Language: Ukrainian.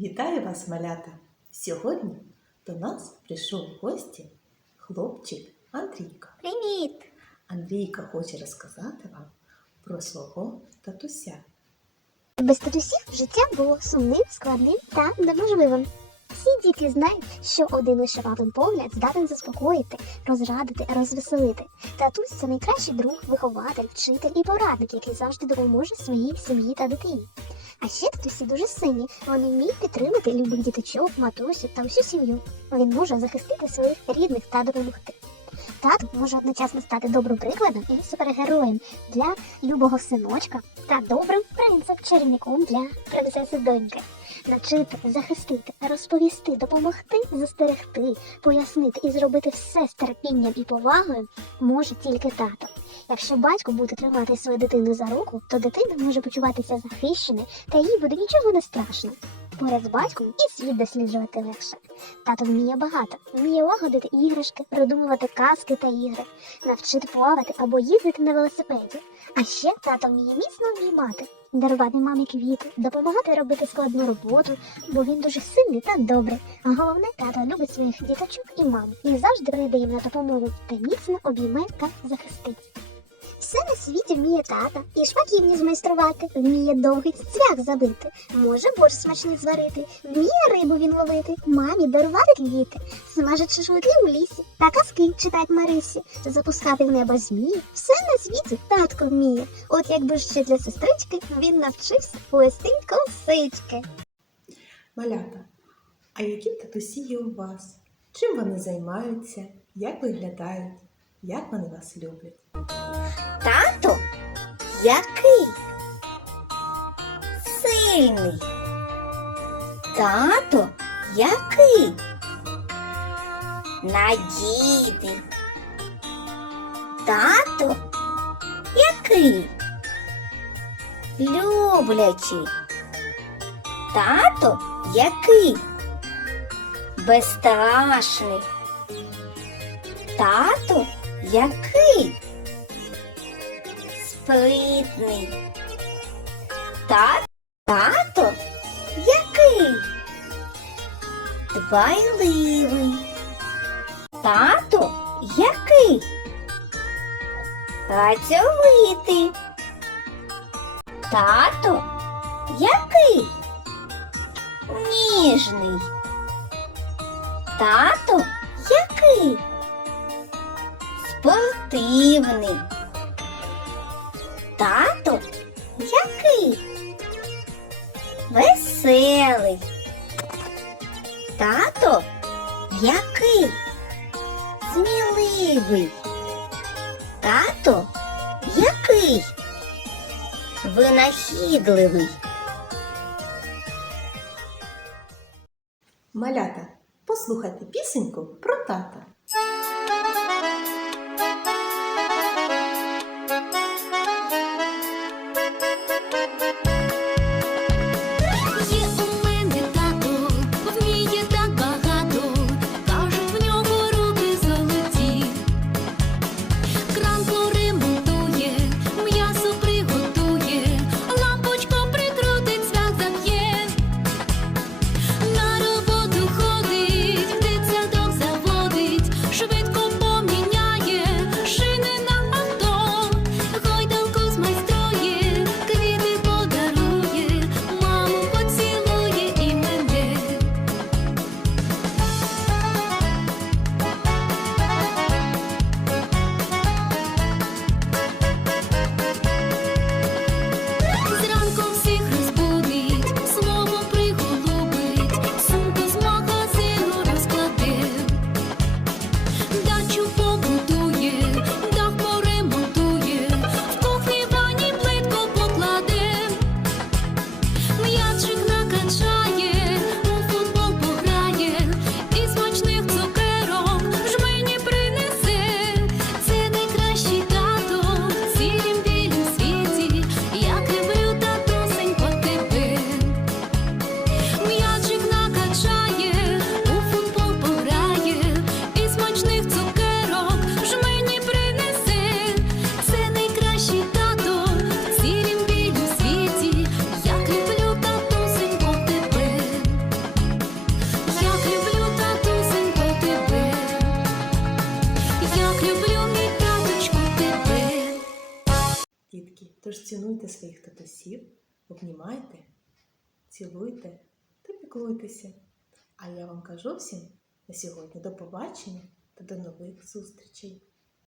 Вітаю вас, малята! Сьогодні до нас прийшов в гості хлопчик Андрійко. Привіт! Андрійко хоче розказати вам про свого татуся. Без татусів життя було сумним, складним та неможливим. Всі діти знають, що один лише папин погляд здатен заспокоїти, розрадити, розвеселити. Татусь це найкращий друг, вихователь, вчитель і порадник, який завжди допоможе своїй сім'ї та дитині. А ще всі дуже сильні. Вони вміють підтримати любих діточок, матусю та всю сім'ю. Він може захистити своїх рідних та допомогти. Тато може одночасно стати добрим прикладом і супергероєм для любого синочка та добрим принцем чарівником для принцеси доньки. Навчити, захистити, розповісти, допомогти, застерегти, пояснити і зробити все з терпінням і повагою може тільки тато. Якщо батько буде тримати свою дитину за руку, то дитина може почуватися захищеною та їй буде нічого не страшно. Поряд з батьком і світ досліджувати легше. Тато вміє багато, вміє лагодити іграшки, придумувати казки та ігри, навчити плавати або їздити на велосипеді. А ще тато вміє міцно обіймати, дарувати мамі квіти, допомагати робити складну роботу, бо він дуже сильний та добрий. А головне, тато любить своїх діточок і маму і завжди прийде їм на допомогу та міцно обійме та захистить. Все на світі вміє тата, і шпаківні змайструвати, вміє довгий цвях забити, може борщ смачний зварити, вміє рибу він ловити, мамі дарувати квіти, смажить шашлики у лісі, та казки читать Марисі, запускати в небо змії. Все на світі татко вміє. От якби ще для сестрички він навчився плести косички. Малята, а які татусі є у вас? Чим вони займаються? Як виглядають? Як вони вас люблять? Тато який? Сильний. Тато який? Надійний. Тато який? Люблячий. Тато який? Безстрашний. Тато який? Спритний. Та, тато який? Дбайливий. Тато який? Працьовитий. Тато який? Ніжний. Тато який? Спортивний. Тато який? Веселий. Тато який? Сміливий. Тато який? Винахідливий. Малята, послухайте пісеньку про тата. Тож цінуйте своїх татусів, обнімайте, цілуйте та піклуйтеся. А я вам кажу всім на сьогодні до побачення та до нових зустрічей.